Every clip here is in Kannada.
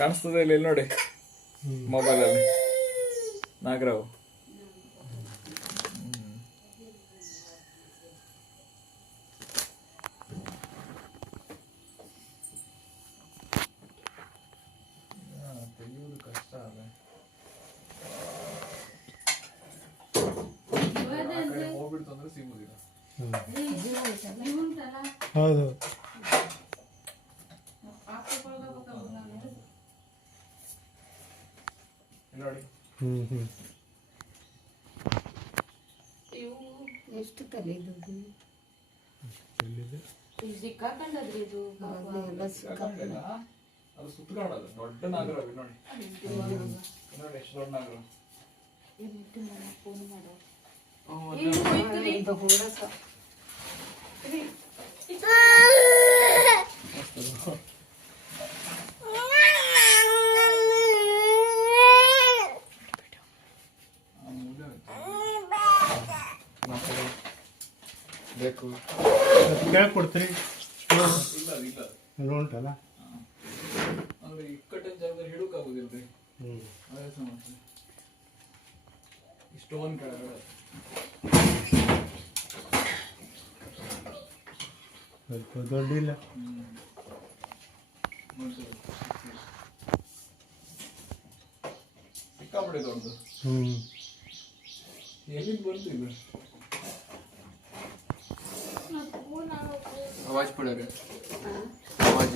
ಕಾಣಿಸ್ತದೆ ಇಲ್ಲಿ ನೋಡಿ ಮೊಬೈಲಲ್ಲಿ ನಾಗರಾವ್. ತೆಗೆಯುವುದು ಕಷ್ಟ ಅಲ್ಲ. ಹೋಗ್ಬಿಡ್ತು ಅಂದ್ರೆ ಸಿಗುದಿಲ್ಲ. ಹೌದು. ನೋಡಿ ಎಷ್ಟು ತಲೆ ಇದು ಸಿಕ್ಕಾಕೊಂಡದ್ರಿ ಇದು ಎಲ್ಲ ಸಿಕ್ಕಾಕೊಂಡ. ಅದು ಸುತ್ತಕಾಣದು ದೊಡ್ಡ ನಾಗರಾವಿ ನೋಡಿ. ನೋಡಿ ಎಷ್ಟು ದೊಡ್ಡ ನಾಗರಾವ್. ಫೋನ್ ಮಾಡೋ ಬೇಕು ಕೊಡ್ತೀರಿ ಇಲ್ಲ ಇಲ್ಲ ಎಲ್ಲ ಉಂಟಲ್ಲ. ಅಂದ್ರೆ ಇಕ್ಕಟ್ಟಿನ ಜಾಗದಲ್ಲಿ ಹಿಡೋಕ್ಕಾಗೋದಿಲ್ರಿ. ಅದೇ ಸಮಸ್ಯೆ. ಸ್ಟೋನ್ ಕೆಳಗಡೆ ಸ್ವಲ್ಪ ದೊಡ್ಡಿಲ್ಲ. ಸಿಕ್ಕಾಪಟ್ಟೆ ದೊಡ್ಡದು. ಎಲ್ಲಿಂದ ಬಂತು ಇದು? आवाज पड़ेगा आवाज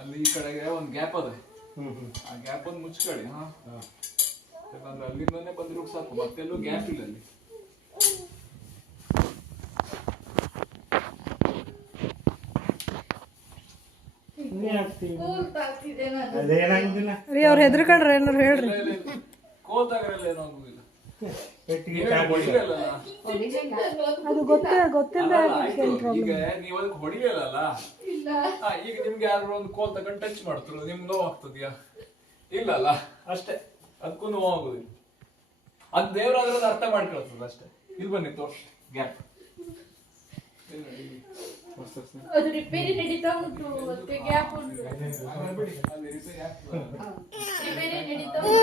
ಅಲ್ಲಿ ಈ ಕಡೆಗೆ ಒಂದು ಗ್ಯಾಪ್ ಅದ. ಆ ಗ್ಯಾಪ್ ಒಂದು ಮುಚ್ಕೊಳ್ಳಿ. ಹಾ ಯಾಕಂದ್ರೆ ಅಲ್ಲಿಂದಾನೆ ಬಂದಿರೋ ಸಾಕು, ಮತ್ತೆಲ್ಲೂ ಗ್ಯಾಪ್ ಇಲ್ಲ ಅಲ್ಲಿ. ಅವ್ರು ಹೆದರ್ಕೊಂಡ್ರೆ ಏನಾರು ಹೇಳ್ರಿ. ಕೋಲ್ ತಗರಲ್ಲ ಏನೋ ಆಗುದಿಲ್ಲ. ಅದು ಗೊತ್ತಿಲ್ಲ. ಈಗ ನೀವು ಅದಕ್ಕೆ ಹೊಡಿಲಿಲ್ಲ. ಈಗ ನಿಮ್ಗೆ ಯಾರು ಒಂದು ಕೋಲ್ ತಗೊಂಡು ಟಚ್ ಮಾಡ್ತಾರೆ, ನಿಮ್ಗೆ ನೋವು ಆಗ್ತದ್ಯಾ? ಇಲ್ಲಲ್ಲ, ಅಷ್ಟೇ. ಅದಕ್ಕೂ ನೋವು ಆಗುದಿಲ್ಲ. ಅದು ದೇವರಾದ್ರೂ ಅರ್ಥ ಮಾಡ್ಕೊಳ್ತದ ಅಷ್ಟೇ. ಇಲ್ಲಿ ಬನ್ನಿ ತೋರ್ಸಿ ಗ್ಯಾಪ್. ಅದು ರಿಪೇರಿ ನಡೀತಾ ಉಂಟು, ಮತ್ತೆ ಗ್ಯಾಪ್ ಉಂಟು. ರಿಪೇರಿ ನಡೀತಾ ಉಂಟು.